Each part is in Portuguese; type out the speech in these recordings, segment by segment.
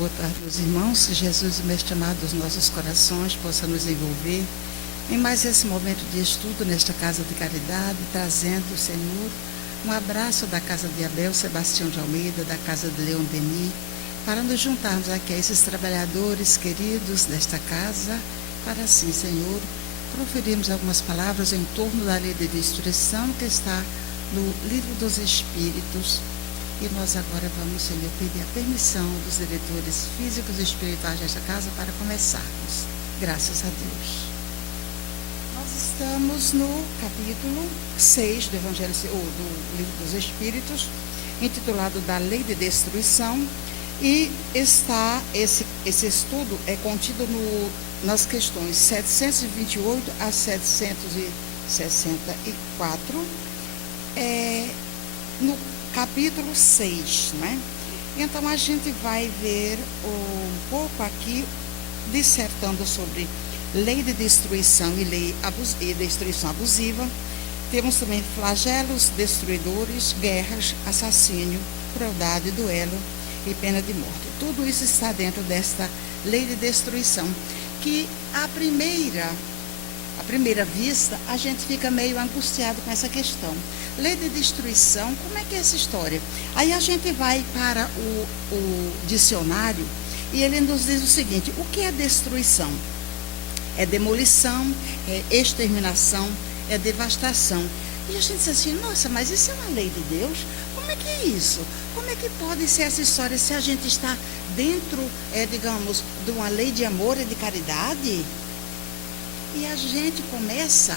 Boa tarde, meus irmãos. Que Jesus, o mestre amado dos nossos corações, possa nos envolver em mais esse momento de estudo nesta casa de caridade, trazendo, Senhor, um abraço da casa de Abel Sebastião de Almeida, da casa de Leon Denis, para nos juntarmos aqui a esses trabalhadores queridos desta casa, para assim, Senhor, proferirmos algumas palavras em torno da lei de destruição que está no Livro dos Espíritos. E nós agora vamos, Senhor, pedir a permissão dos diretores físicos e espirituais desta casa para começarmos. Graças a Deus. Nós estamos no capítulo 6 do Evangelho, ou do Livro dos Espíritos, intitulado da Lei de Destruição, e esse estudo é contido nas questões 728 a 764, no capítulo 6, né? Então a gente vai ver um pouco aqui, dissertando sobre lei de destruição e destruição abusiva. Temos também flagelos destruidores, guerras, assassínio, crueldade, duelo e pena de morte. Tudo isso está dentro desta lei de destruição, que à primeira vista, a gente fica meio angustiado com essa questão. Lei de destruição, como é que é essa história? Aí a gente vai para o dicionário e ele nos diz o seguinte: o que é destruição? É demolição, é exterminação, é devastação. E a gente diz assim: nossa, mas isso é uma lei de Deus? Como é que é isso? Como é que pode ser essa história se a gente está dentro, digamos, de uma lei de amor e de caridade? E a gente começa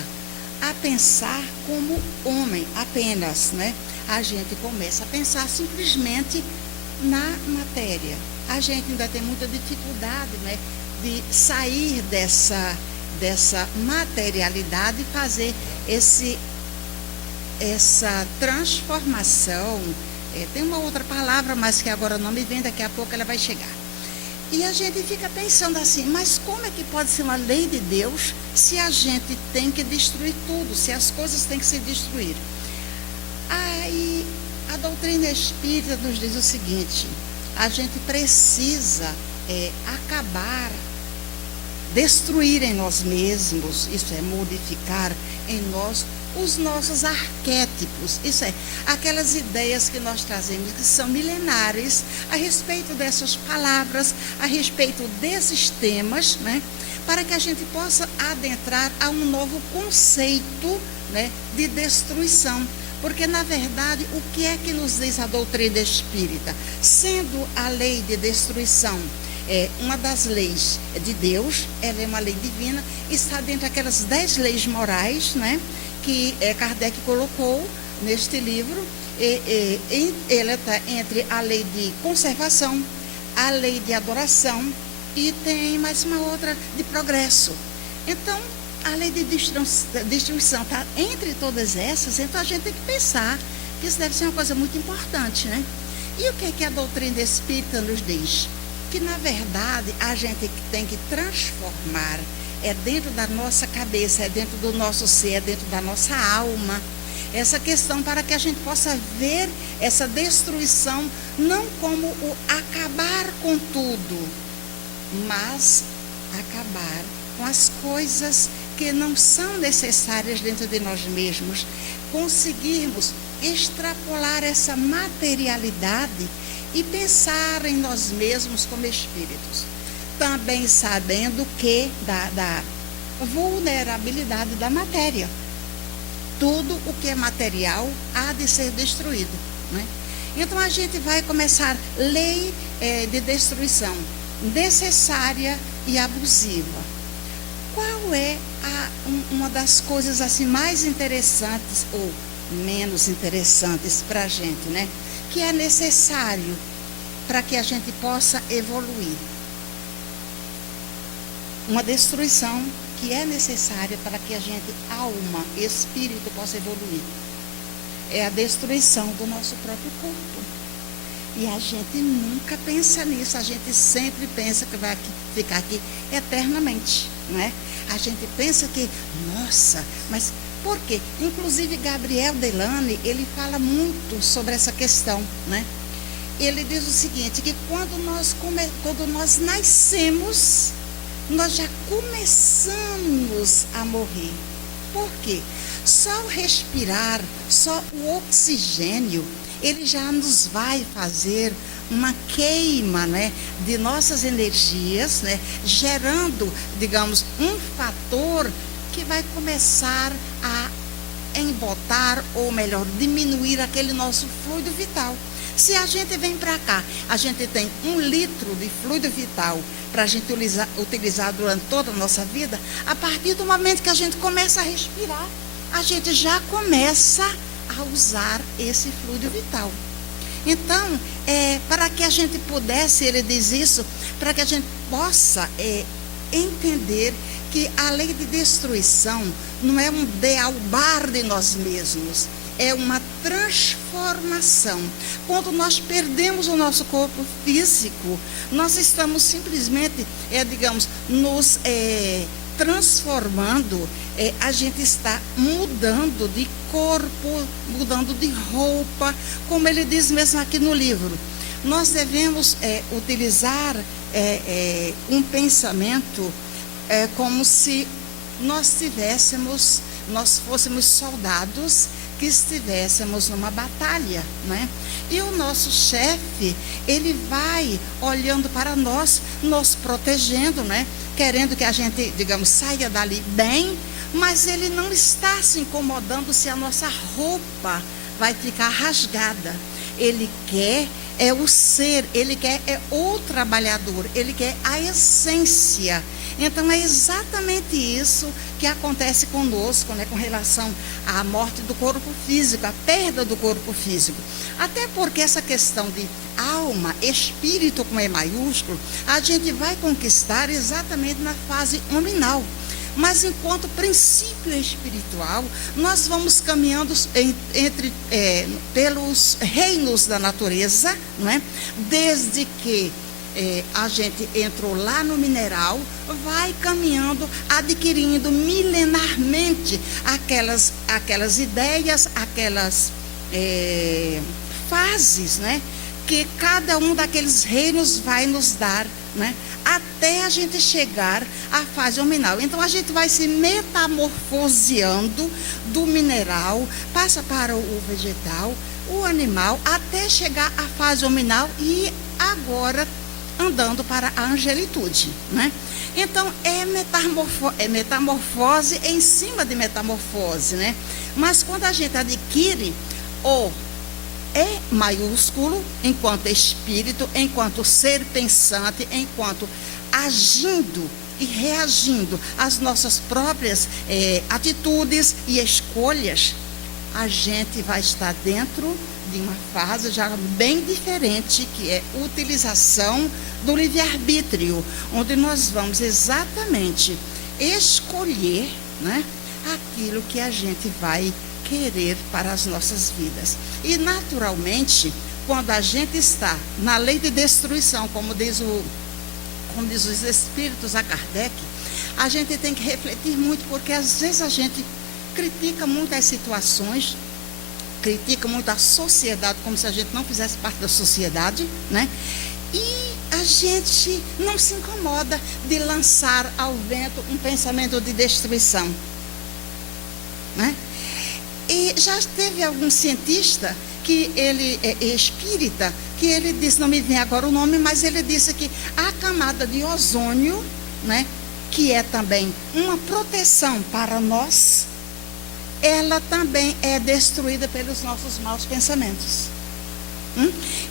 a pensar como homem apenas, né? A gente começa a pensar simplesmente na matéria. A gente ainda tem muita dificuldade, né, de sair dessa materialidade e fazer essa transformação. Tem uma outra palavra, mas que agora não me vem, daqui a pouco ela vai chegar. E a gente fica pensando assim: mas como é que pode ser uma lei de Deus se a gente tem que destruir tudo, se as coisas têm que se destruir? Aí a doutrina espírita nos diz o seguinte: a gente precisa acabar, destruir em nós mesmos, isso é, modificar em nós os nossos arquétipos, isso é, aquelas ideias que nós trazemos que são milenares a respeito dessas palavras, a respeito desses temas, né, para que a gente possa adentrar a um novo conceito, né, de destruição. Porque, na verdade, o que é que nos diz a doutrina espírita? Sendo a lei de destruição uma das leis de Deus, ela é uma lei divina, está dentro daquelas 10 leis morais, né, que Kardec colocou neste livro. Ela está entre a lei de conservação, a lei de adoração e tem mais uma outra de progresso. Então, a lei de destruição está entre todas essas. Então a gente tem que pensar que isso deve ser uma coisa muito importante, né? E o que é que a doutrina espírita nos diz? Que, na verdade, a gente tem que transformar, dentro da nossa cabeça, dentro do nosso ser, dentro da nossa alma, essa questão, para que a gente possa ver essa destruição não como o acabar com tudo, mas acabar com as coisas que não são necessárias dentro de nós mesmos, conseguirmos extrapolar essa materialidade e pensar em nós mesmos como espíritos, também sabendo que da vulnerabilidade da matéria. Tudo o que é material há de ser destruído, né? Então a gente vai começar lei de destruição necessária e abusiva. Qual é uma das coisas assim mais interessantes ou menos interessantes para a gente, né? Que é necessário para que a gente possa evoluir. Uma destruição que é necessária para que a gente, alma, espírito, possa evoluir. É a destruição do nosso próprio corpo. E a gente nunca pensa nisso, a gente sempre pensa que vai ficar aqui eternamente, não é? A gente pensa que, nossa, mas por quê? Inclusive Gabriel Delane, ele fala muito sobre essa questão, né? ele diz o seguinte, que quando nós nascemos, nós já começamos a morrer. Por quê? Só o respirar, só o oxigênio, ele já nos vai fazer uma queima, né, de nossas energias, né, gerando, digamos, um fator que vai começar a embotar, ou melhor, diminuir aquele nosso fluido vital. Se a gente vem para cá, a gente tem 1 litro de fluido vital para a gente utilizar durante toda a nossa vida, a partir do momento que a gente começa a respirar, a gente já começa a usar esse fluido vital. Então, para que a gente pudesse, ele diz isso, para que a gente possa entender que a lei de destruição não é um derrubar de nós mesmos, é uma transformação. Quando nós perdemos o nosso corpo físico, nós estamos simplesmente, digamos, nos transformando, a gente está mudando de corpo, mudando de roupa, como ele diz mesmo aqui no livro. Nós devemos utilizar um pensamento como se nós fôssemos soldados que estivéssemos numa batalha, né? E o nosso chefe, ele vai olhando para nós, nos protegendo, né? Querendo que a gente, digamos, saia dali bem, mas ele não está se incomodando se a nossa roupa vai ficar rasgada. Ele quer o ser, ele quer o trabalhador, ele quer a essência. Então é exatamente isso que acontece conosco, né, com relação à morte do corpo físico, a perda do corpo físico. Até porque essa questão de alma, espírito com E maiúsculo, a gente vai conquistar exatamente na fase nominal. Mas enquanto princípio espiritual, nós vamos caminhando pelos reinos da natureza, não é? Desde que a gente entrou lá no mineral, vai caminhando, adquirindo milenarmente aquelas ideias, aquelas fases, né, que cada um daqueles reinos vai nos dar, né, até a gente chegar à fase nominal. Então a gente vai se metamorfoseando do mineral, passa para o vegetal, o animal, até chegar à fase nominal e agora andando para a angelitude, né? Então é metamorfose em cima de metamorfose, né? Mas quando a gente adquire o E maiúsculo, enquanto espírito, enquanto ser pensante, enquanto agindo e reagindo às nossas próprias atitudes e escolhas, a gente vai estar dentro de uma fase já bem diferente, que é utilização do livre-arbítrio, onde nós vamos exatamente escolher, né, aquilo que a gente vai querer para as nossas vidas. E naturalmente, quando a gente está na lei de destruição, como diz os espíritos a Kardec, a gente tem que refletir muito, porque às vezes a gente critica muito as situações, critica muito a sociedade, como se a gente não fizesse parte da sociedade, né? E a gente não se incomoda de lançar ao vento um pensamento de destruição, né? E já teve algum cientista que ele é espírita, que ele disse, não me vem agora o nome, mas ele disse que a camada de ozônio, né, que é também uma proteção para nós, ela também é destruída pelos nossos maus pensamentos.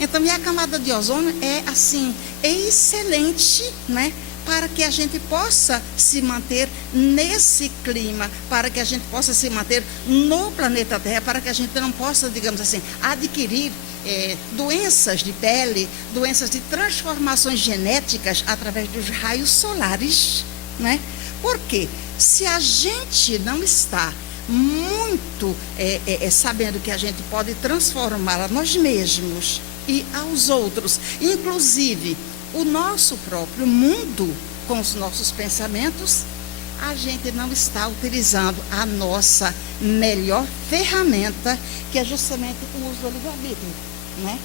Então, a camada de ozônio é assim, é excelente, né, para que a gente possa se manter nesse clima, para que a gente possa se manter no planeta Terra, para que a gente não possa, digamos assim, adquirir doenças de pele, doenças de transformações genéticas através dos raios solares, né? Porque se a gente não está muito sabendo que a gente pode transformar a nós mesmos e aos outros, inclusive o nosso próprio mundo com os nossos pensamentos, a gente não está utilizando a nossa melhor ferramenta, que é justamente o uso do livre-arbítrio, né?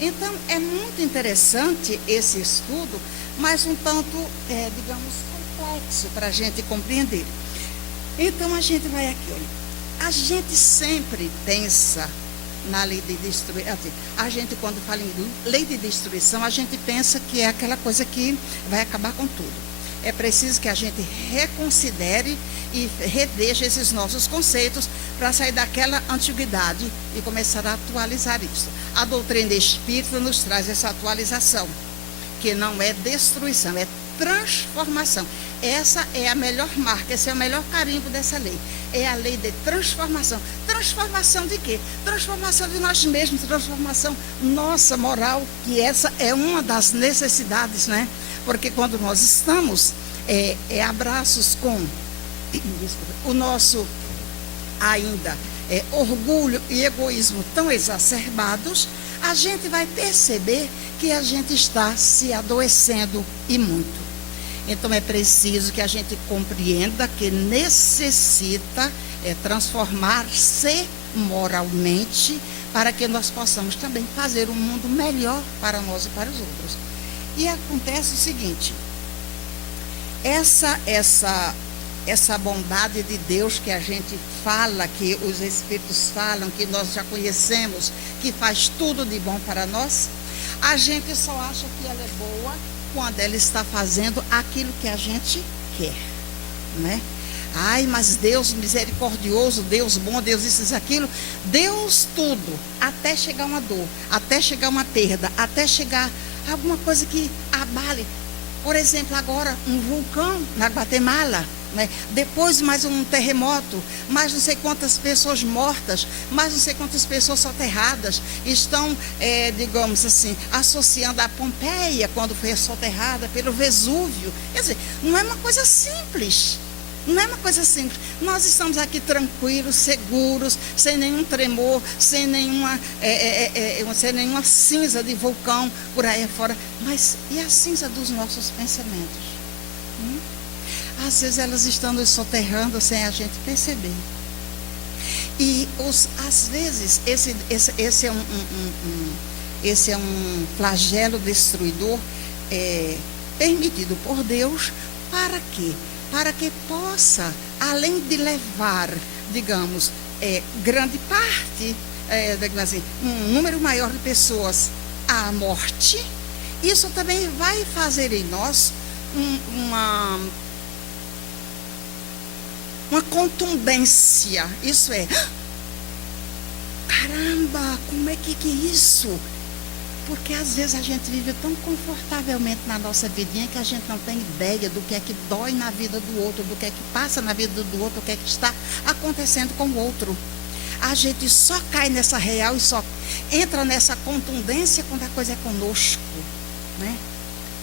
Então, é muito interessante esse estudo, mas um tanto, digamos, complexo para a gente compreender. Então, a gente vai aqui, olha. A gente sempre pensa na lei de destruição. A gente, quando fala em lei de destruição, a gente pensa que é aquela coisa que vai acabar com tudo. É preciso que a gente reconsidere e reveja esses nossos conceitos para sair daquela antiguidade e começar a atualizar isso. A doutrina espírita nos traz essa atualização, que não é destruição, é transformação. Essa é a melhor marca, esse é o melhor carimbo dessa lei. É a lei de transformação. Transformação de quê? Transformação de nós mesmos, transformação nossa moral, que essa é uma das necessidades, né? Porque quando nós estamos abraços com o nosso ainda orgulho e egoísmo tão exacerbados, a gente vai perceber que a gente está se adoecendo e muito. Então é preciso que a gente compreenda que necessita transformar-se moralmente para que nós possamos também fazer um mundo melhor para nós e para os outros. E acontece o seguinte, essa bondade de Deus que a gente fala, que os Espíritos falam, que nós já conhecemos, que faz tudo de bom para nós, a gente só acha que ela é boa quando ela está fazendo aquilo que a gente quer, né? Ai, mas Deus misericordioso, Deus bom, Deus isso e aquilo, Deus tudo, até chegar uma dor, até chegar uma perda, até chegar alguma coisa que abale. Por exemplo, agora um vulcão na Guatemala, né? Depois mais um terremoto, mais não sei quantas pessoas mortas, mais não sei quantas pessoas soterradas, estão, digamos assim, associando a Pompeia, quando foi soterrada pelo Vesúvio. Quer dizer, não é uma coisa simples. Não é uma coisa simples. Nós estamos aqui tranquilos, seguros, sem nenhum tremor, sem nenhuma cinza de vulcão por aí fora. Mas e a cinza dos nossos pensamentos? Às vezes elas estão nos soterrando sem a gente perceber. E às vezes esse é um flagelo destruidor permitido por Deus. Para quê? Para que possa, além de levar, digamos, grande parte, digamos assim, um número maior de pessoas à morte, isso também vai fazer em nós uma contundência. Isso é, caramba, como é que é isso? Porque às vezes a gente vive tão confortavelmente na nossa vidinha que a gente não tem ideia do que é que dói na vida do outro, do que é que passa na vida do outro, o que é que está acontecendo com o outro. A gente só cai nessa real e só entra nessa contundência quando a coisa é conosco, né?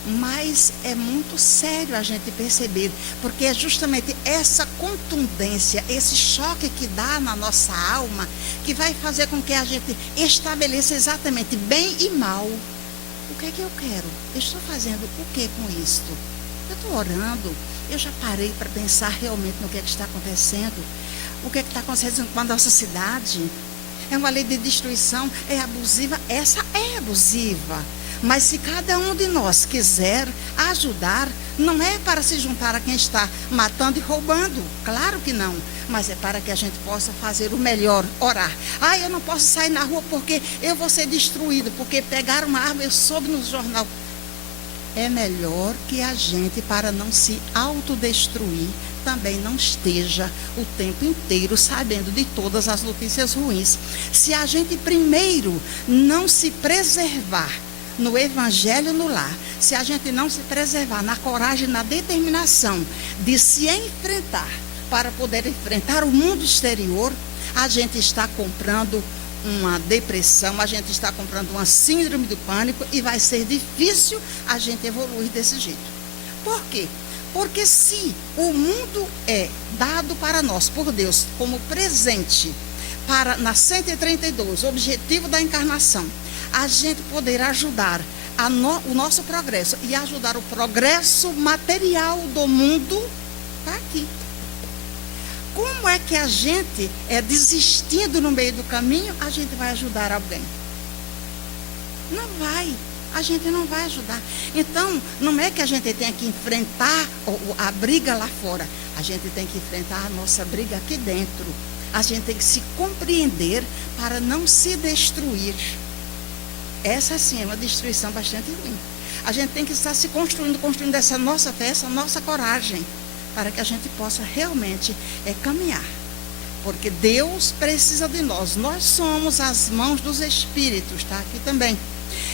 Mas é muito sério a gente perceber, porque é justamente essa contundência, esse choque que dá na nossa alma, que vai fazer com que a gente estabeleça exatamente bem e mal. O que é que eu quero? Eu estou fazendo o que com isto? Eu estou orando, eu já parei para pensar realmente no que é que está acontecendo, o que é que está acontecendo com a nossa cidade. É uma lei de destruição, é abusiva, essa é abusiva. Mas se cada um de nós quiser ajudar, não é para se juntar a quem está matando e roubando, claro que não, mas é para que a gente possa fazer o melhor, orar. Ah, eu não posso sair na rua porque eu vou ser destruído, porque pegaram uma arma, eu soube no jornal. É melhor que a gente, para não se autodestruir, também não esteja o tempo inteiro sabendo de todas as notícias ruins. Se a gente primeiro não se preservar no evangelho no lar, se a gente não se preservar na coragem, na determinação de se enfrentar para poder enfrentar o mundo exterior, a gente está comprando uma depressão, a gente está comprando uma síndrome do pânico e vai ser difícil a gente evoluir desse jeito. Por quê? Porque se o mundo é dado para nós por Deus como presente para na 132, o objetivo da encarnação, a gente poder ajudar o nosso progresso e ajudar o progresso material do mundo, está aqui. Como é que a gente, desistindo no meio do caminho, a gente vai ajudar alguém? Não vai. A gente não vai ajudar. Então, não é que a gente tenha que enfrentar a briga lá fora. A gente tem que enfrentar a nossa briga aqui dentro. A gente tem que se compreender para não se destruir. Essa, sim, é uma destruição bastante ruim. A gente tem que estar se construindo essa nossa fé, essa nossa coragem, para que a gente possa realmente caminhar. Porque Deus precisa de nós. Nós somos as mãos dos Espíritos, está aqui também.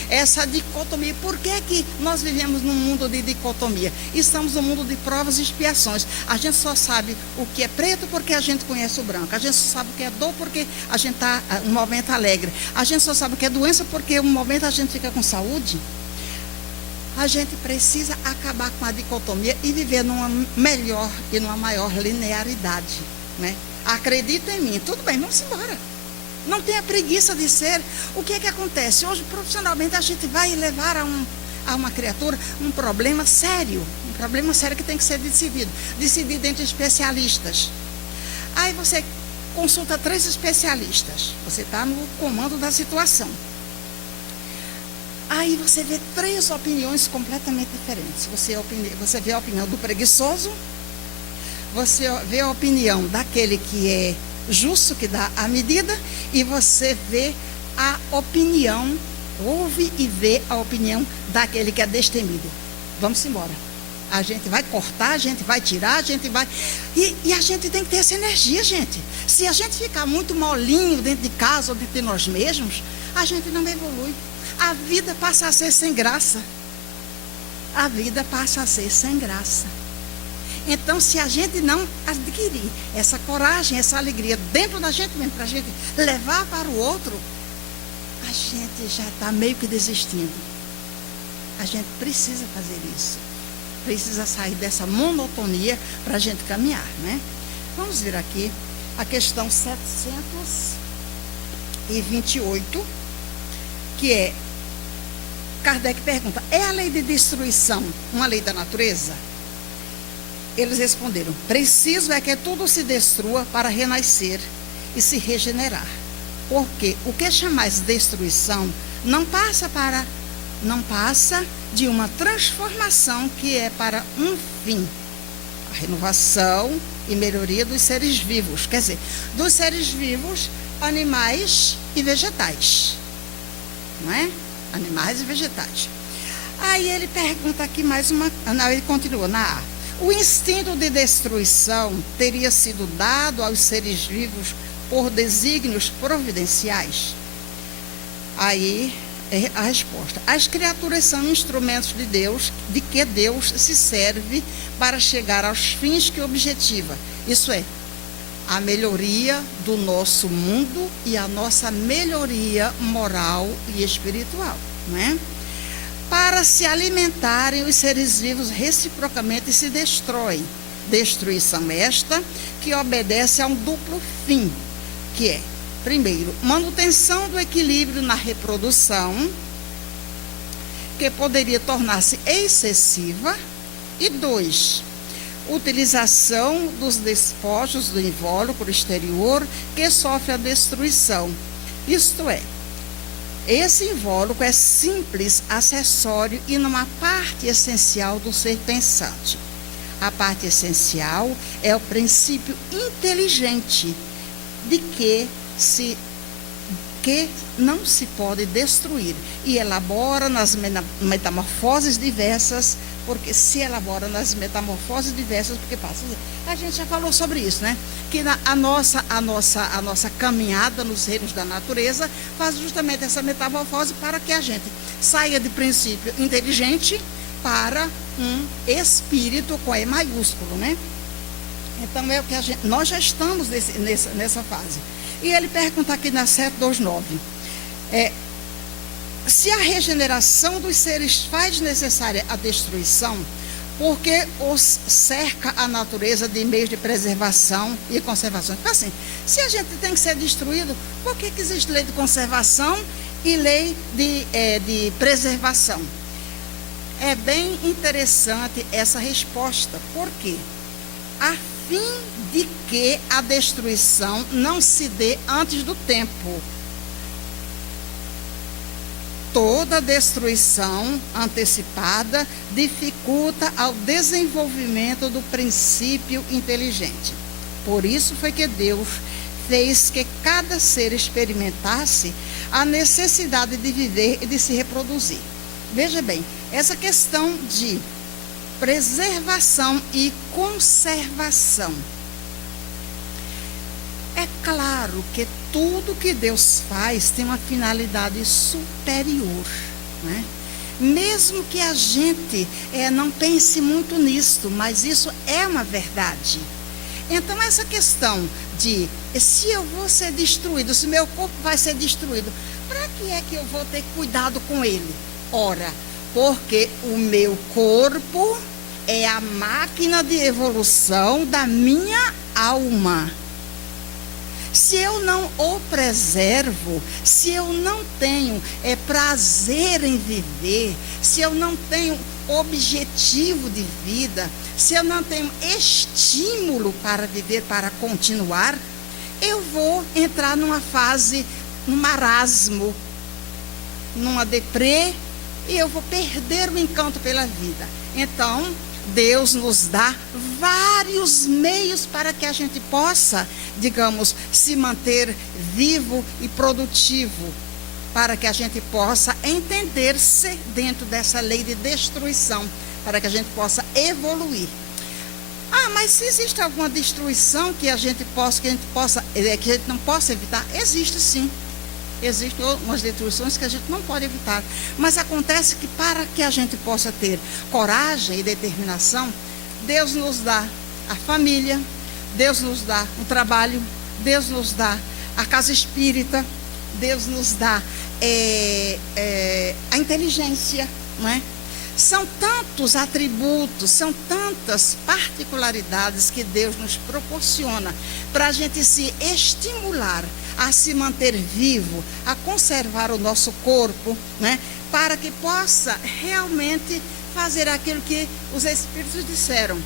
Essa dicotomia, por que nós vivemos num mundo de dicotomia? Estamos num mundo de provas e expiações. A gente só sabe o que é preto porque a gente conhece o branco. A gente só sabe o que é dor porque a gente está um momento alegre. A gente só sabe o que é doença porque um momento a gente fica com saúde. A gente precisa acabar com a dicotomia e viver numa melhor e numa maior linearidade, né? Acredita em mim, tudo bem, vamos embora. Não tenha preguiça de ser. O que é que acontece? Hoje, profissionalmente, a gente vai levar a uma criatura um problema sério que tem que ser decidido entre especialistas. Aí você consulta 3 especialistas, você está no comando da situação. Aí você vê 3 opiniões completamente diferentes. Você vê a opinião do preguiçoso, você vê a opinião daquele que é justo, que dá a medida, e você vê a opinião, ouve e vê a opinião daquele que é destemido. Vamos embora. A gente vai cortar, a gente vai tirar, a gente vai... E a gente tem que ter essa energia, gente. Se a gente ficar muito molinho dentro de casa ou dentro de nós mesmos, a gente não evolui. A vida passa a ser sem graça. A vida passa a ser sem graça. Então, se a gente não adquirir essa coragem, essa alegria dentro da gente mesmo, para a gente levar para o outro, a gente já está meio que desistindo. A gente precisa fazer isso. Precisa sair dessa monotonia para a gente caminhar, né? Vamos ver aqui a questão 728, que é, Kardec pergunta, é a lei de destruição uma lei da natureza? Eles responderam, preciso é que tudo se destrua para renascer e se regenerar. Porque o que chamais destruição não passa de uma transformação que é para um fim. A renovação e melhoria dos seres vivos. Quer dizer, dos seres vivos, animais e vegetais. Não é? Animais e vegetais. Aí ele pergunta aqui mais uma... Não, ele continua na A. O instinto de destruição teria sido dado aos seres vivos por desígnios providenciais? Aí a resposta. As criaturas são instrumentos de Deus, de que Deus se serve para chegar aos fins que objetiva. Isso é, a melhoria do nosso mundo e a nossa melhoria moral e espiritual, não é? Para se alimentarem, os seres vivos reciprocamente se destroem. Destruição esta que obedece a um duplo fim, que é, primeiro, manutenção do equilíbrio na reprodução, que poderia tornar-se excessiva, e 2, utilização dos despojos do invólucro exterior que sofre a destruição. Isto é, esse invólucro é simples acessório e numa parte essencial do ser pensante. A parte essencial é o princípio inteligente de que não se pode destruir e elabora nas metamorfoses diversas, porque passa. A gente já falou sobre isso, né? Que a nossa caminhada nos reinos da natureza faz justamente essa metamorfose para que a gente saia de princípio inteligente para um espírito com E maiúsculo, né? Então é o que nós já estamos nessa fase. E ele pergunta aqui na 729, se a regeneração dos seres faz necessária a destruição, porque os cerca a natureza de meios de preservação e conservação. Então, assim, se a gente tem que ser destruído, por que existe lei de conservação e lei de preservação? É bem interessante essa resposta, porque a fim de que a destruição não se dê antes do tempo. Toda destruição antecipada dificulta o desenvolvimento do princípio inteligente. Por isso foi que Deus fez que cada ser experimentasse a necessidade de viver e de se reproduzir. Veja bem, essa questão de preservação e conservação. É claro que tudo que Deus faz tem uma finalidade superior, né? Mesmo que a gente não pense muito nisso, mas isso é uma verdade. Então, essa questão de se eu vou ser destruído, se meu corpo vai ser destruído, para que é que eu vou ter cuidado com ele? Ora, porque o meu corpo é a máquina de evolução da minha alma. Se eu não o preservo, se eu não tenho prazer em viver, se eu não tenho objetivo de vida, se eu não tenho estímulo para viver, para continuar, eu vou entrar numa fase, num marasmo, numa deprê, e eu vou perder o encanto pela vida. Então, Deus nos dá vários meios para que a gente possa, digamos, se manter vivo e produtivo, para que a gente possa entender-se dentro dessa lei de destruição, para que a gente possa evoluir. Mas se existe alguma destruição que a gente não possa evitar, existe sim. Existem algumas destruições que a gente não pode evitar. Mas acontece que para que a gente possa ter coragem e determinação, Deus nos dá a família, Deus nos dá o trabalho, Deus nos dá a casa espírita, Deus nos dá a inteligência, não é? São tantos atributos, são tantas particularidades que Deus nos proporciona para a gente se estimular a se manter vivo, a conservar o nosso corpo, né? Para que possa realmente fazer aquilo que os Espíritos disseram.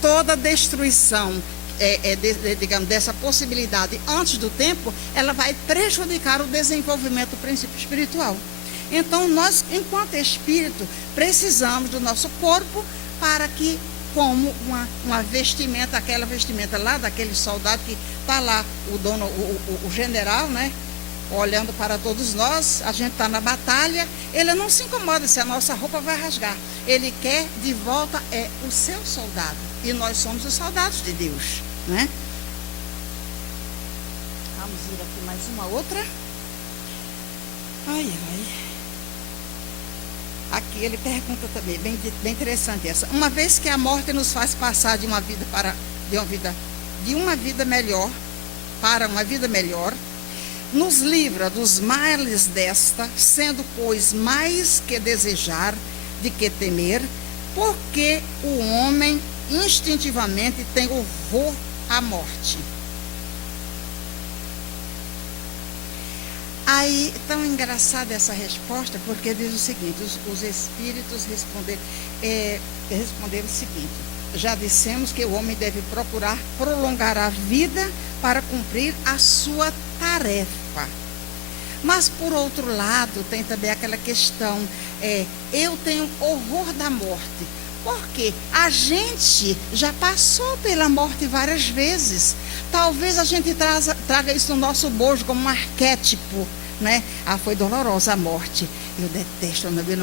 Toda destruição, digamos, dessa possibilidade antes do tempo, ela vai prejudicar o desenvolvimento do princípio espiritual. Então, nós, enquanto espírito, precisamos do nosso corpo para que, como uma vestimenta, aquela vestimenta lá daquele soldado que está lá, o general, né, olhando para todos nós, a gente está na batalha, ele não se incomoda se a nossa roupa vai rasgar. Ele quer de volta o seu soldado. E nós somos os soldados de Deus, né? Vamos ir aqui mais uma outra. Ai. Aqui ele pergunta também, bem interessante essa. Uma vez que a morte nos faz passar de uma vida melhor para uma vida melhor, nos livra dos males desta, sendo, pois, mais que desejar de que temer, porque o homem instintivamente tem horror à morte. Aí, tão engraçada essa resposta, porque diz o seguinte, os espíritos responderam o seguinte: já dissemos que o homem deve procurar prolongar a vida para cumprir a sua tarefa. Mas, por outro lado, tem também aquela questão, eu tenho horror da morte, porque a gente já passou pela morte várias vezes. Talvez a gente traga isso no nosso bojo como um arquétipo, né? Foi dolorosa a morte. Eu detesto, eu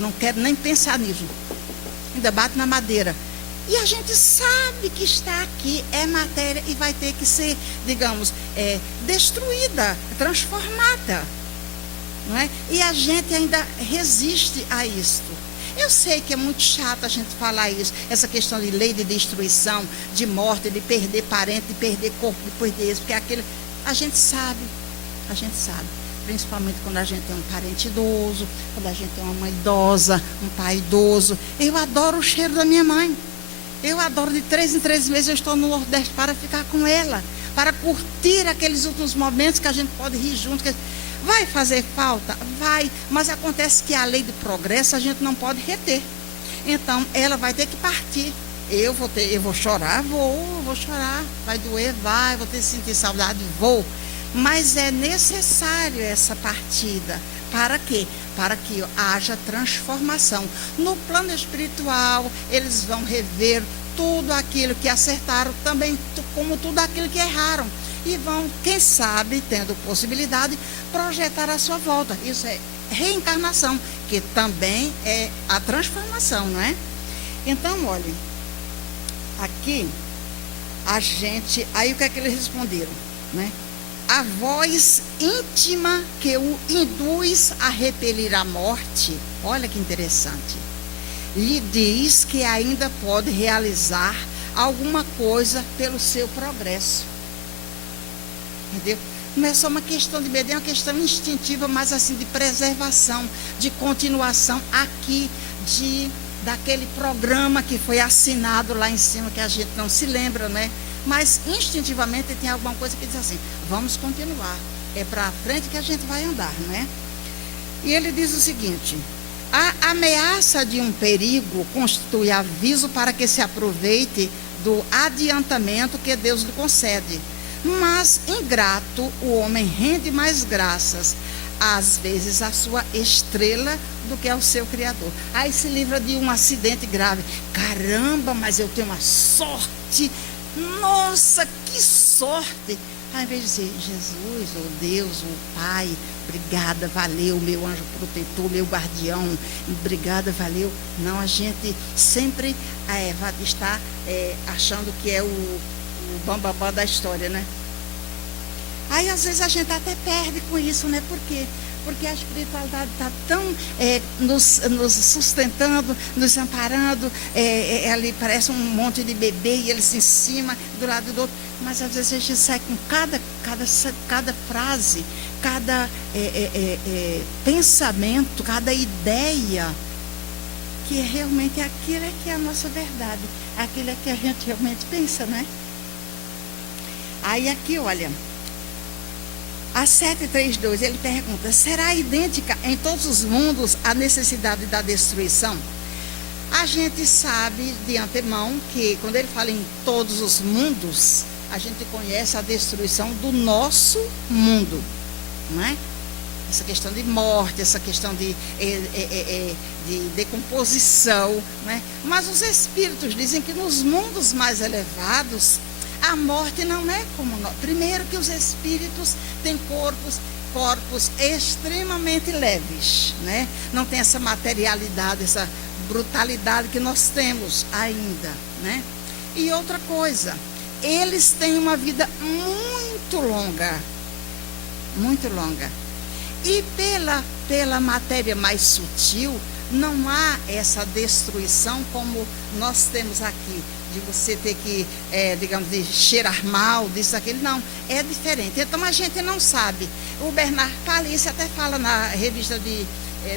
não quero nem pensar nisso. Ainda bate na madeira. E a gente sabe que está aqui, é matéria e vai ter que ser, digamos, destruída, transformada, não é? E a gente ainda resiste a isto. Eu sei que é muito chato a gente falar isso, essa questão de lei de destruição, de morte, de perder parente, de perder corpo, de perder isso, porque aquilo, a gente sabe, principalmente quando a gente tem um parente idoso, quando a gente tem uma mãe idosa, um pai idoso. Eu adoro o cheiro da minha mãe, eu adoro, de 3 em 3 meses eu estou no Nordeste para ficar com ela, para curtir aqueles últimos momentos que a gente pode rir junto. Vai fazer falta? Vai, mas acontece que a lei do progresso a gente não pode reter. Então, ela vai ter que partir. Eu vou chorar, vou chorar, vai doer, vou ter que sentir saudade, vou. mas é necessário essa partida. Para quê? Para que haja transformação. No plano espiritual, eles vão rever tudo aquilo que acertaram, também como tudo aquilo que erraram. E vão, quem sabe, tendo possibilidade, projetar a sua volta. Isso é reencarnação, que também é a transformação, não é? Então, olha, aqui, aí o que é que eles responderam, né? A voz íntima que o induz a repelir a morte, olha que interessante, lhe diz que ainda pode realizar alguma coisa pelo seu progresso. Entendeu? Não é só uma questão de medo, é uma questão instintiva, mas assim de preservação, de continuação aqui, daquele programa que foi assinado lá em cima, que a gente não se lembra, né? Mas instintivamente tem alguma coisa que diz assim, vamos continuar, é para frente que a gente vai andar, né? E ele diz o seguinte: a ameaça de um perigo constitui aviso para que se aproveite do adiantamento que Deus lhe concede. Mas, ingrato, o homem rende mais graças, às vezes, à sua estrela do que ao seu Criador. Aí se livra de um acidente grave. Caramba, mas eu tenho uma sorte. Nossa, que sorte! Ao invés de dizer, Jesus, ou Deus, ou Pai, obrigada, valeu, meu anjo protetor, meu guardião, obrigada, valeu. Não, a gente sempre vai estar achando que é o bambambam da história, né? Aí às vezes a gente até perde com isso, né? Por quê? Porque a espiritualidade está tão nos sustentando, nos amparando, ali parece um monte de bebê e eles em cima, do lado do outro. Mas às vezes a gente sai com cada frase, cada pensamento, cada ideia, que realmente aquilo é que é a nossa verdade, aquilo é que a gente realmente pensa, né? Aí aqui, olha, a 732, ele pergunta, será idêntica em todos os mundos a necessidade da destruição? A gente sabe de antemão que quando ele fala em todos os mundos, a gente conhece a destruição do nosso mundo, não é? Essa questão de morte, essa questão de decomposição, né? Mas os espíritos dizem que nos mundos mais elevados, a morte não é como nós. Primeiro que os espíritos têm corpos extremamente leves, né? Não tem essa materialidade, essa brutalidade que nós temos ainda, né? E outra coisa, eles têm uma vida muito longa, muito longa. E pela matéria mais sutil, não há essa destruição como nós temos aqui, de você ter que, digamos, de cheirar mal, disso, aquilo. Não, é diferente. Então a gente não sabe. O Bernard Palissy até fala na revista de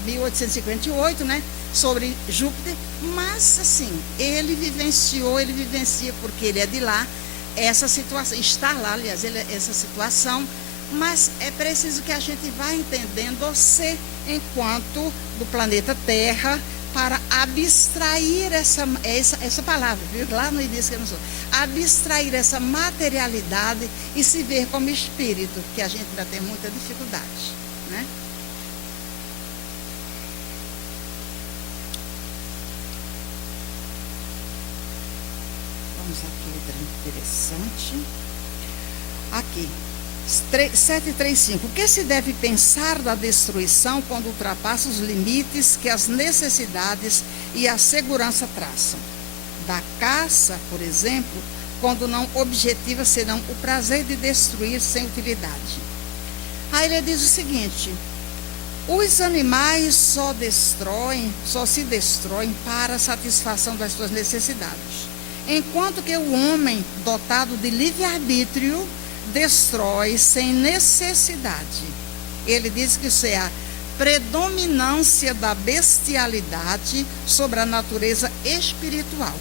1858, né, sobre Júpiter, mas assim, ele vivencia, porque ele é de lá, essa situação, está lá, aliás, essa situação. Mas é preciso que a gente vá entendendo você, enquanto do planeta Terra, para abstrair essa palavra, viu? Lá no início que eu não sou. Abstrair essa materialidade e se ver como espírito, que a gente ainda tem muita dificuldade, né? Vamos aqui, outra interessante. Aqui. 735. O que se deve pensar da destruição quando ultrapassa os limites que as necessidades e a segurança traçam? Da caça, por exemplo, quando não objetiva senão o prazer de destruir sem utilidade. Aí ele diz o seguinte: os animais só se destroem para a satisfação das suas necessidades, enquanto que o homem, dotado de livre-arbítrio, destrói sem necessidade. Ele diz que isso é a predominância da bestialidade sobre a natureza espiritual.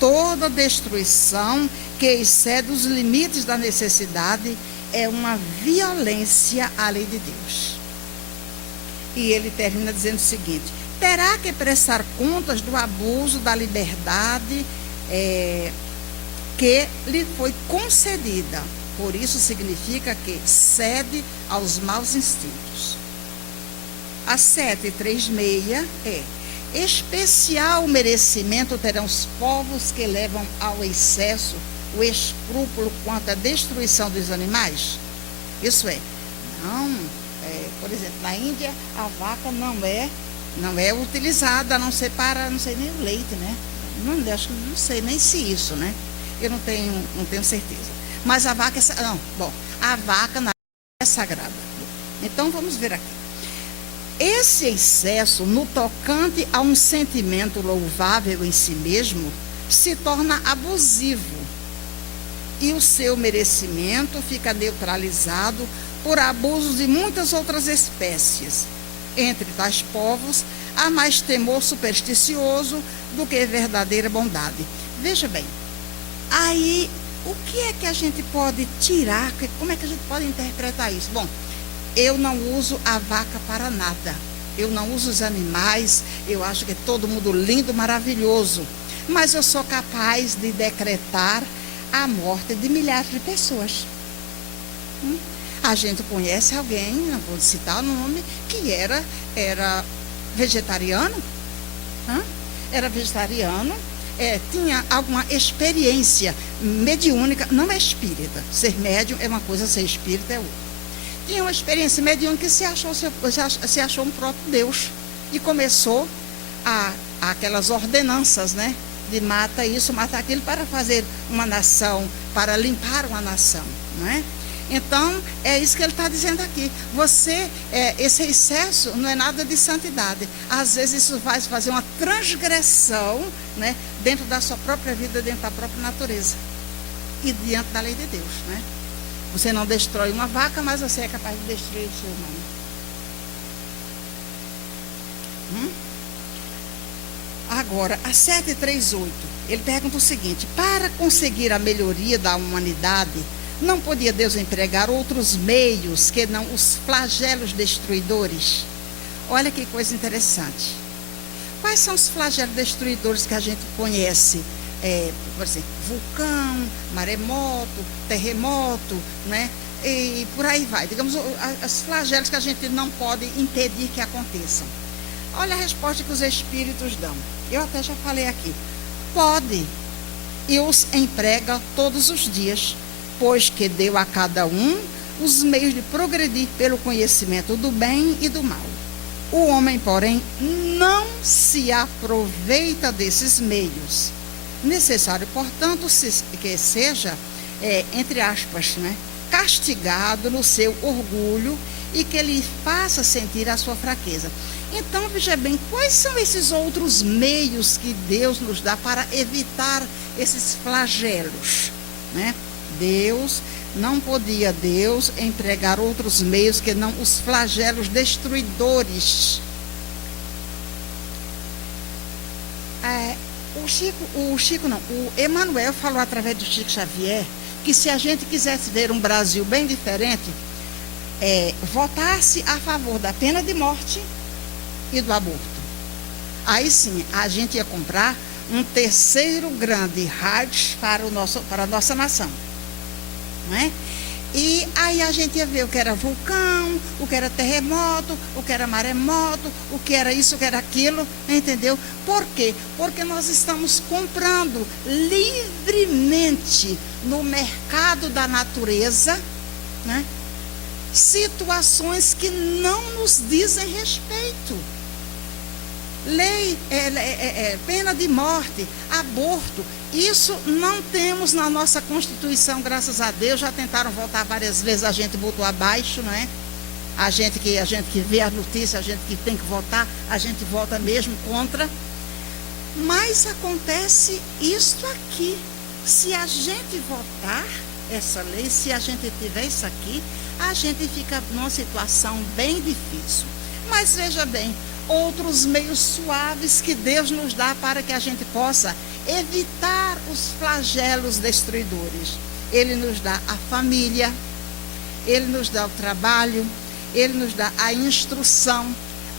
Toda destruição que excede os limites da necessidade é uma violência à lei de Deus. E ele termina dizendo o seguinte: terá que prestar contas do abuso da liberdade que lhe foi concedida, Por isso significa que cede aos maus instintos. A 736 é: especial merecimento terão os povos que levam ao excesso o escrúpulo quanto à destruição dos animais. Isso é, por exemplo, na Índia a vaca não é utilizada, a não ser para, não sei nem o leite, né? Não sei nem se isso, né? Eu não tenho certeza. Mas a vaca a vaca é sagrada. Então vamos ver aqui. Esse excesso no tocante a um sentimento louvável em si mesmo se torna abusivo e o seu merecimento fica neutralizado por abusos de muitas outras espécies. Entre tais povos, há mais temor supersticioso do que verdadeira bondade. Veja bem, aí o que é que a gente pode tirar, como é que a gente pode interpretar isso? Bom, eu não uso a vaca para nada, eu não uso os animais, eu acho que é todo mundo lindo, maravilhoso, mas eu sou capaz de decretar a morte de milhares de pessoas. A gente conhece alguém, não vou citar o nome, que era vegetariano, tinha alguma experiência mediúnica, não é espírita, ser médium é uma coisa, ser espírita é outra. Tinha uma experiência mediúnica que se achou um próprio Deus e começou aquelas ordenanças, né? De mata isso, mata aquilo, para fazer uma nação, para limpar uma nação, não é? Então, é isso que ele está dizendo aqui. Esse excesso não é nada de santidade. Às vezes isso vai fazer uma transgressão, né, dentro da sua própria vida, dentro da própria natureza. E diante da lei de Deus, né? Você não destrói uma vaca, mas você é capaz de destruir o ser humano. Agora, a 738, ele pergunta o seguinte: para conseguir a melhoria da humanidade, não podia Deus empregar outros meios que não os flagelos destruidores? Olha que coisa interessante. Quais são os flagelos destruidores que a gente conhece? Por exemplo, vulcão, maremoto, terremoto, né? E por aí vai. Digamos, os flagelos que a gente não pode impedir que aconteçam. Olha a resposta que os espíritos dão. Eu até já falei aqui. Pode, e os emprega todos os dias, pois que deu a cada um os meios de progredir pelo conhecimento do bem e do mal. O homem, porém, não se aproveita desses meios. Necessário, portanto, que seja, entre aspas, né, castigado no seu orgulho e que lhe faça sentir a sua fraqueza. Então, veja bem, quais são esses outros meios que Deus nos dá para evitar esses flagelos, né? Não podia Deus empregar outros meios que não os flagelos destruidores. O Emmanuel falou através do Chico Xavier que se a gente quisesse ver um Brasil bem diferente, votasse a favor da pena de morte e do aborto. Aí sim, a gente ia comprar um terceiro grande Reich para a nossa nação. Não é? E aí a gente ia ver o que era vulcão, o que era terremoto, o que era maremoto, o que era isso, o que era aquilo, entendeu? Por quê? Porque nós estamos comprando livremente no mercado da natureza, né, situações que não nos dizem respeito. Lei, pena de morte, aborto, isso não temos na nossa Constituição, graças a Deus. Já tentaram votar várias vezes, a gente botou abaixo, não é? A gente que vê a notícia, a gente que tem que votar, a gente vota mesmo contra. Mas acontece isto aqui. Se a gente votar essa lei, se a gente tiver isso aqui, a gente fica numa situação bem difícil. Mas veja bem, outros meios suaves que Deus nos dá para que a gente possa evitar os flagelos destruidores. Ele nos dá a família, Ele nos dá o trabalho, Ele nos dá a instrução,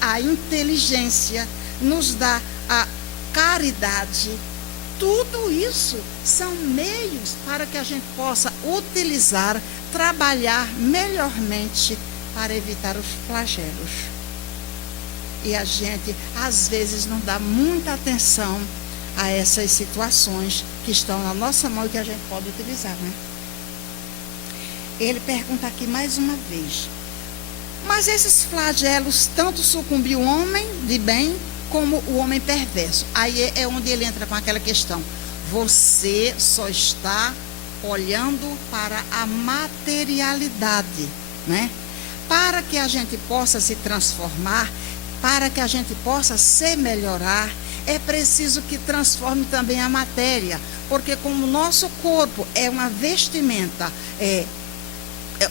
a inteligência, nos dá a caridade, tudo isso são meios para que a gente possa utilizar, trabalhar melhormente para evitar os flagelos. E a gente, às vezes, não dá muita atenção a essas situações que estão na nossa mão e que a gente pode utilizar, né? Ele pergunta aqui mais uma vez: mas esses flagelos tanto sucumbiu o homem de bem como o homem perverso. Aí é onde ele entra com aquela questão: você só está olhando para a materialidade, né? Para que a gente possa se transformar, para que a gente possa se melhorar, é preciso que transforme também a matéria, porque como o nosso corpo é uma vestimenta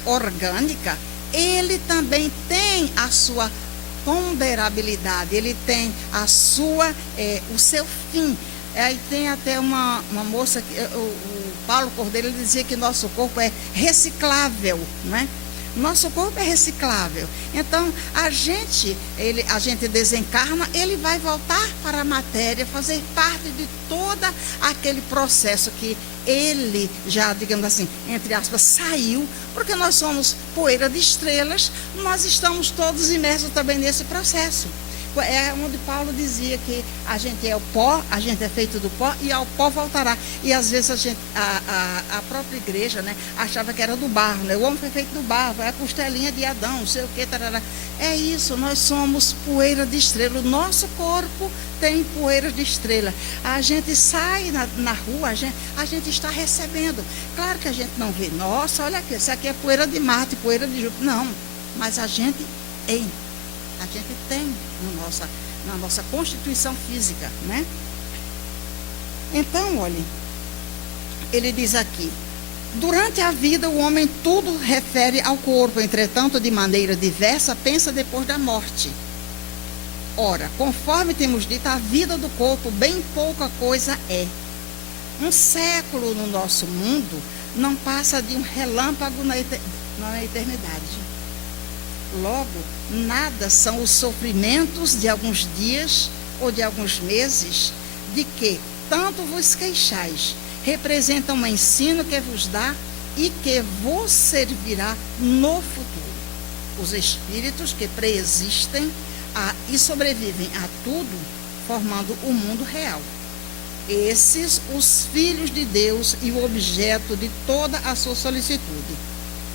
orgânica, ele também tem a sua ponderabilidade, ele tem a sua, o seu fim. Aí tem até uma moça, o Paulo Cordeiro, ele dizia que nosso corpo é reciclável, não é? Nosso corpo é reciclável. Então, a gente desencarna, ele vai voltar para a matéria, fazer parte de todo aquele processo que ele já, digamos assim, entre aspas, saiu, porque nós somos poeira de estrelas, nós estamos todos imersos também nesse processo. É onde Paulo dizia que a gente é o pó, a gente é feito do pó e ao pó voltará. E às vezes a própria igreja, né, achava que era do barro, né? O homem foi feito do barro, é a costelinha de Adão, não sei o que, tarará. É isso, nós somos poeira de estrela, o nosso corpo tem poeira de estrela. A gente sai na rua, a gente está recebendo. Claro que a gente não vê, nossa, olha aqui, isso aqui é poeira de Marte, poeira de Júpiter. Não, mas a gente tem na nossa constituição física, né? Então, olhe, ele diz aqui: durante a vida o homem tudo refere ao corpo, entretanto, de maneira diversa, pensa depois da morte. Ora, conforme temos dito, a vida do corpo bem pouca coisa é. Um século no nosso mundo não passa de um relâmpago na eternidade. Logo, nada são os sofrimentos de alguns dias ou de alguns meses, de que tanto vos queixais, representam um ensino que vos dá e que vos servirá no futuro. Os espíritos que preexistem e sobrevivem a tudo, formando o mundo real. Esses, os filhos de Deus e o objeto de toda a sua solicitude.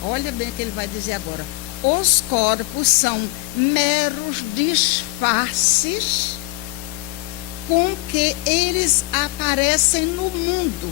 Olha bem o que ele vai dizer agora. Os corpos são meros disfarces com que eles aparecem no mundo.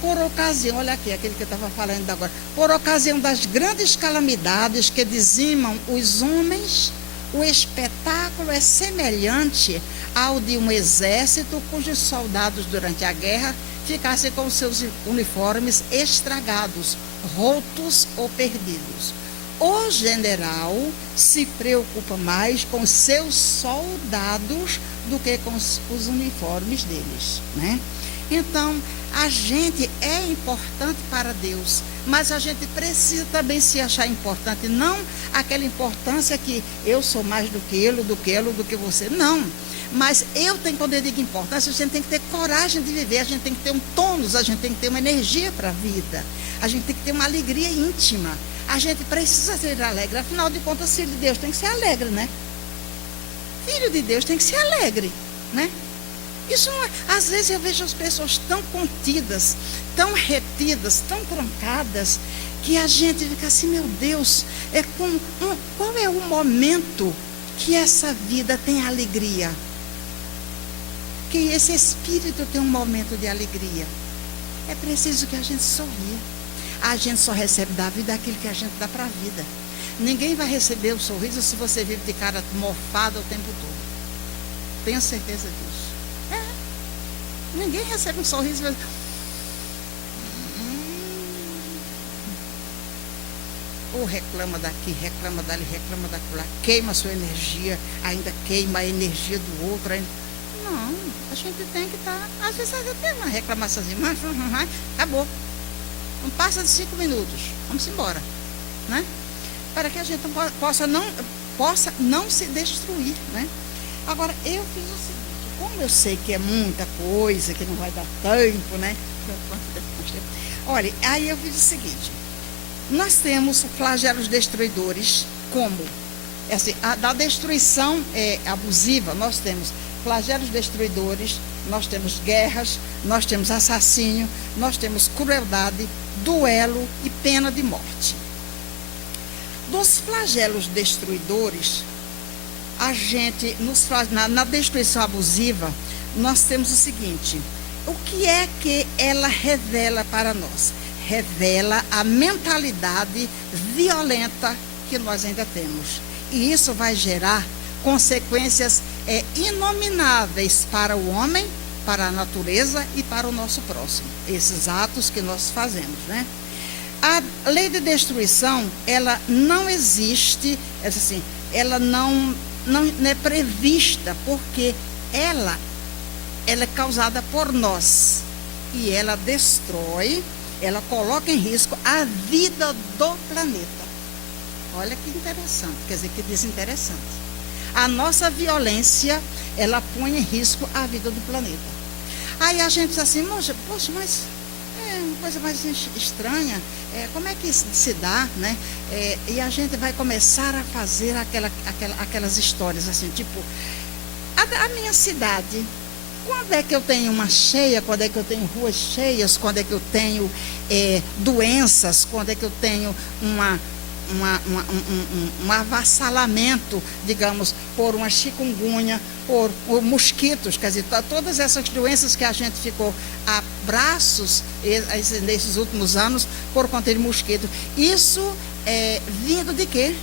Por ocasião, olha aqui, aquele que eu estava falando agora, por ocasião das grandes calamidades que dizimam os homens, o espetáculo é semelhante ao de um exército cujos soldados durante a guerra ficassem com seus uniformes estragados, rotos ou perdidos. O general se preocupa mais com seus soldados do que com os uniformes deles, né? Então, a gente é importante para Deus, mas a gente precisa também se achar importante, não aquela importância que eu sou mais do que ele, do que você, não. Mas quando eu digo importância, a gente tem que ter coragem de viver, a gente tem que ter um tônus, a gente tem que ter uma energia para a vida, a gente tem que ter uma alegria íntima, a gente precisa ser alegre, afinal de contas, filho de Deus tem que ser alegre, né? Filho de Deus tem que ser alegre, né? Isso não é, às vezes eu vejo as pessoas tão contidas, tão retidas, tão trancadas, que a gente fica assim, meu Deus, qual é o momento que essa vida tem alegria? Que esse espírito tem um momento de alegria. É preciso que a gente sorria. A gente só recebe da vida aquilo que a gente dá para a vida. Ninguém vai receber o sorriso se você vive de cara mofada o tempo todo. Tenho certeza disso. Ninguém recebe um sorriso. Ou reclama daqui, reclama dali, reclama daquela, queima a sua energia, ainda queima a energia do outro. Não, a gente tem que estar. Às vezes até tem uma reclamaçãozinha, mas acabou. Não passa de 5 minutos. Vamos embora, né? Para que a gente possa não se destruir, né? Agora, eu fiz o seguinte: como como eu sei que é muita coisa, que não vai dar tempo, né? Olha, aí eu fiz o seguinte: nós temos flagelos destruidores, como assim, da destruição abusiva, nós temos flagelos destruidores, nós temos guerras, nós temos assassínio, nós temos crueldade, duelo e pena de morte. Dos flagelos destruidores, a gente, na destruição abusiva, nós temos o seguinte: o que é que ela revela para nós? Revela a mentalidade violenta que nós ainda temos. E isso vai gerar consequências inomináveis para o homem, para a natureza e para o nosso próximo. Esses atos que nós fazemos, né? A lei de destruição, ela não existe, assim, ela não é prevista, porque ela é causada por nós. E ela destrói, ela coloca em risco a vida do planeta. Olha que interessante, quer dizer, que desinteressante. A nossa violência, ela põe em risco a vida do planeta. Aí a gente diz assim: poxa, mas é uma coisa mais estranha, como é que isso se dá, né? E a gente vai começar a fazer aquelas histórias assim, tipo, a minha cidade, quando é que eu tenho uma cheia, quando é que eu tenho ruas cheias, quando é que eu tenho doenças, quando é que eu tenho um avassalamento, digamos, por uma chikungunya, por mosquitos, quer dizer, todas essas doenças que a gente ficou a braços nesses últimos anos por conta de mosquito. Isso é vindo de quê?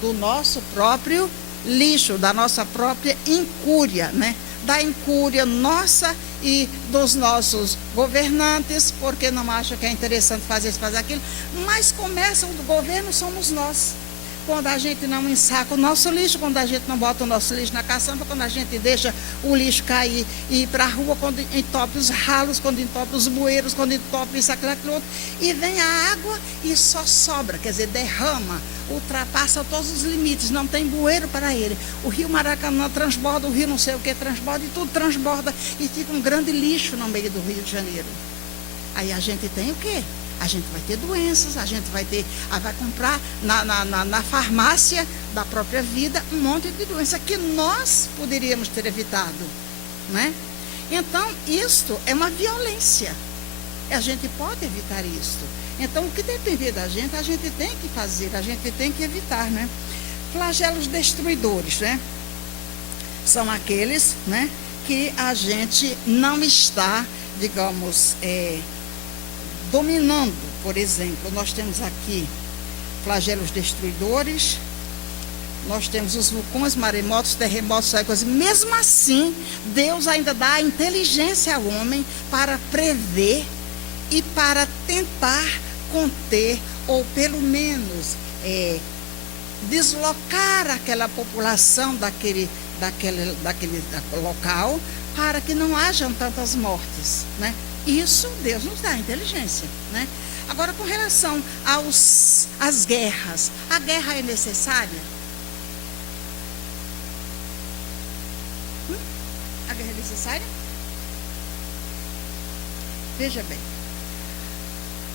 Do nosso próprio lixo, da nossa própria incúria, né? Da incúria nossa e dos nossos governantes, porque não acham que é interessante fazer isso, fazer aquilo, mas começam do governo, somos nós. Quando a gente não ensaca o nosso lixo, quando a gente não bota o nosso lixo na caçamba, quando a gente deixa o lixo cair e ir para a rua, quando entope os ralos, quando entope os bueiros, quando entope isso, aquilo, outro, e vem a água e só sobra, quer dizer, derrama, ultrapassa todos os limites, não tem bueiro para ele. O rio Maracanã transborda, o rio não sei o que transborda, e tudo transborda, e fica um grande lixo no meio do Rio de Janeiro. Aí a gente tem o quê? A gente vai ter doenças, a gente vai comprar na farmácia da própria vida um monte de doença que nós poderíamos ter evitado, né? Então, isto é uma violência. A gente pode evitar isto. Então, o que depender da gente, a gente tem que fazer, a gente tem que evitar, né? Flagelos destruidores, né? São aqueles, né, que a gente não está, digamos, dominando. Por exemplo, nós temos aqui flagelos destruidores, nós temos os vulcões, maremotos, terremotos, coisas. Mesmo assim, Deus ainda dá a inteligência ao homem para prever e para tentar conter, ou pelo menos deslocar aquela população daquele local, para que não hajam tantas mortes, né? Isso Deus nos dá inteligência, né? Agora, com relação às guerras, a guerra é necessária? A guerra é necessária? Veja bem,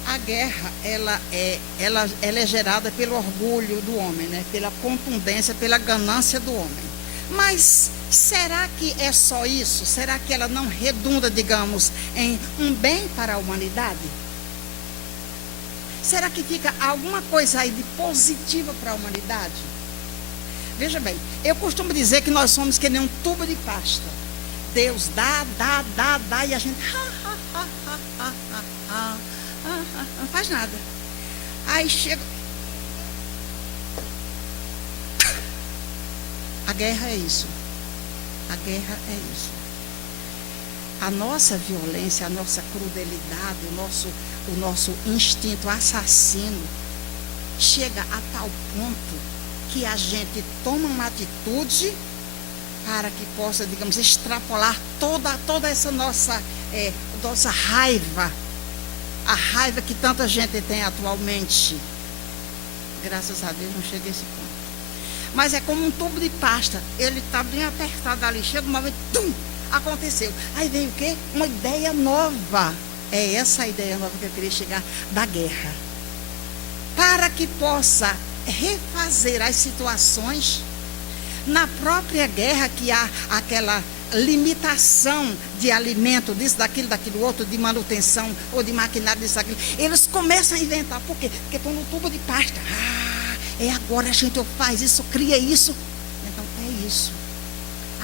a guerra ela é gerada pelo orgulho do homem, né? Pela contundência, pela ganância do homem. Mas será que é só isso? Será que ela não redunda, digamos, em um bem para a humanidade? Será que fica alguma coisa aí de positiva para a humanidade? Veja bem, eu costumo dizer que nós somos que nem um tubo de pasta. Deus dá, e a gente não faz nada. Aí chega. A guerra é isso. A guerra é isso. A nossa violência, a nossa crueldade, o nosso instinto assassino chega a tal ponto que a gente toma uma atitude para que possa, digamos, extrapolar toda essa nossa raiva, a raiva que tanta gente tem atualmente. Graças a Deus não cheguei a esse ponto. mas é como um tubo de pasta. Ele está bem apertado ali, chega um momento, tum, aconteceu. Aí vem o quê? Uma ideia nova. É essa a ideia nova que eu queria chegar, da guerra. Para que possa refazer as situações. Na própria guerra, que há aquela limitação de alimento, disso, daquilo outro, de manutenção ou de maquinário, disso, daquilo. Eles começam a inventar. Por quê? Porque estão no tubo de pasta. É agora a gente faz isso, cria isso. Então, é isso.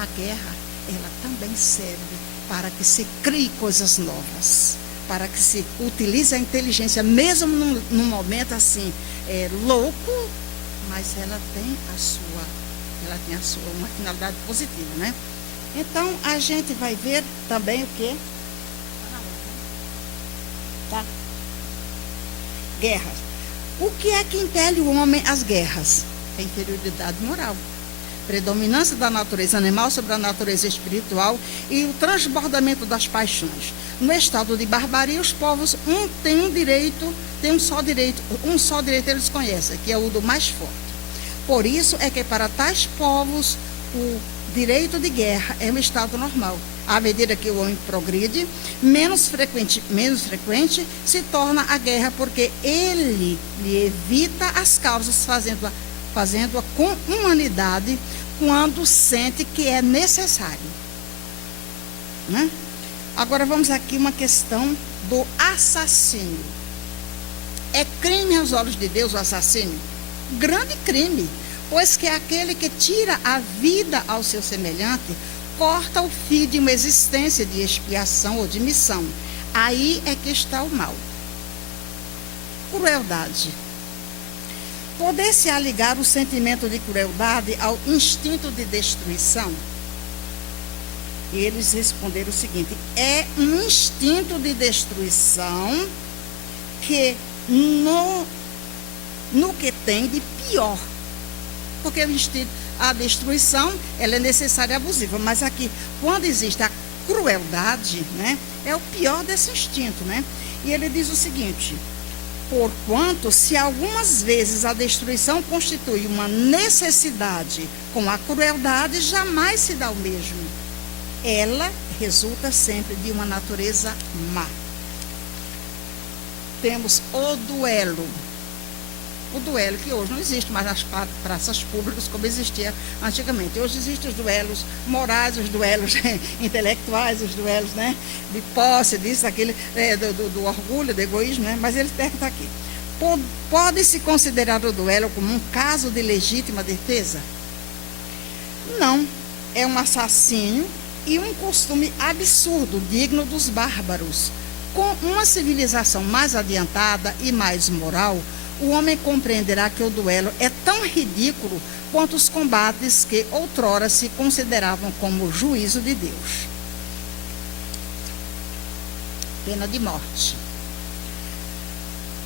A guerra, ela também serve para que se crie coisas novas, para que se utilize a inteligência, mesmo num momento assim, louco, mas ela tem uma finalidade positiva, né? Então, a gente vai ver também o quê? Tá? Guerras. O que é que impele o homem às guerras? É inferioridade moral. Predominância da natureza animal sobre a natureza espiritual e o transbordamento das paixões. No estado de barbarie, os povos têm um só direito eles conhecem, que é o do mais forte. Por isso é que para tais povos o direito de guerra é um estado normal. À medida que o homem progride, menos frequente se torna a guerra, porque ele lhe evita as causas, fazendo-a com humanidade quando sente que é necessário. Né? Agora vamos aqui uma questão do assassínio. É crime aos olhos de Deus o assassínio? Grande crime, pois que é aquele que tira a vida ao seu semelhante, corta o fio de uma existência de expiação ou de missão. Aí é que está o mal. Crueldade. Poder-se aligar o sentimento de crueldade ao instinto de destruição? E eles responderam o seguinte: é um instinto de destruição que no que tem de pior. Porque a destruição, ela é necessária e abusiva, mas aqui, quando existe a crueldade, né, é o pior desse instinto, né? E ele diz o seguinte: porquanto, se algumas vezes a destruição constitui uma necessidade, com a crueldade jamais se dá o mesmo. Ela resulta sempre de uma natureza má. Temos o duelo. O duelo que hoje não existe mais nas praças públicas como existia antigamente. Hoje existem os duelos morais, os duelos intelectuais, os duelos, né, de posse, disso, daquele, do orgulho, do egoísmo, né? Mas ele pergunta aqui: pode-se considerar o duelo como um caso de legítima defesa? Não. É um assassínio e um costume absurdo, digno dos bárbaros. Com uma civilização mais adiantada e mais moral, o homem compreenderá que o duelo é tão ridículo quanto os combates que outrora se consideravam como juízo de Deus. Pena de morte.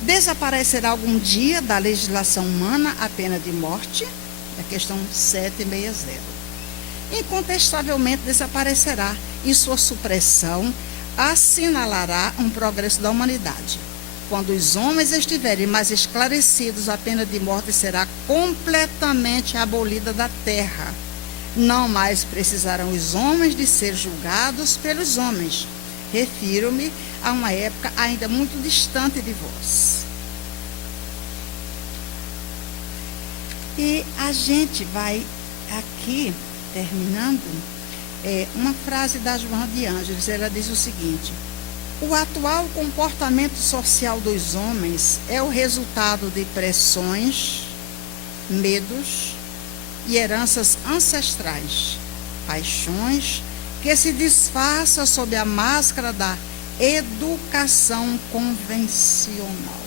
Desaparecerá algum dia da legislação humana a pena de morte? É a questão 760. Incontestavelmente desaparecerá, e sua supressão assinalará um progresso da humanidade. Quando os homens estiverem mais esclarecidos, a pena de morte será completamente abolida da terra. Não mais precisarão os homens de ser julgados pelos homens. Refiro-me a uma época ainda muito distante de vós. E a gente vai aqui, terminando, uma frase da Joana de Ângeles. Ela diz o seguinte: o atual comportamento social dos homens é o resultado de pressões, medos e heranças ancestrais, paixões que se disfarçam sob a máscara da educação convencional.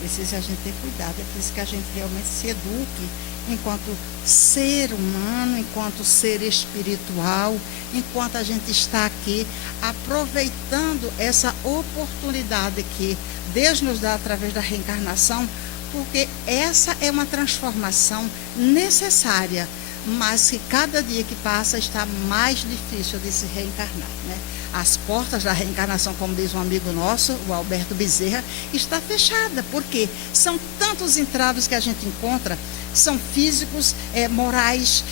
Precisa a gente ter cuidado, é preciso que a gente realmente se eduque enquanto ser humano, enquanto ser espiritual, enquanto a gente está aqui aproveitando essa oportunidade que Deus nos dá através da reencarnação, porque essa é uma transformação necessária. mas que cada dia que passa está mais difícil de se reencarnar, né? As portas da reencarnação, como diz um amigo nosso, o Alberto Bezerra, está fechada, porque são tantos entraves que a gente encontra, são físicos, morais,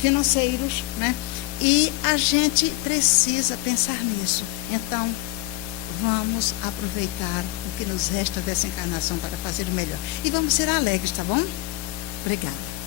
financeiros, né? E a gente precisa pensar nisso. Então, vamos aproveitar o que nos resta dessa encarnação para fazer o melhor. E vamos ser alegres, tá bom? Obrigada.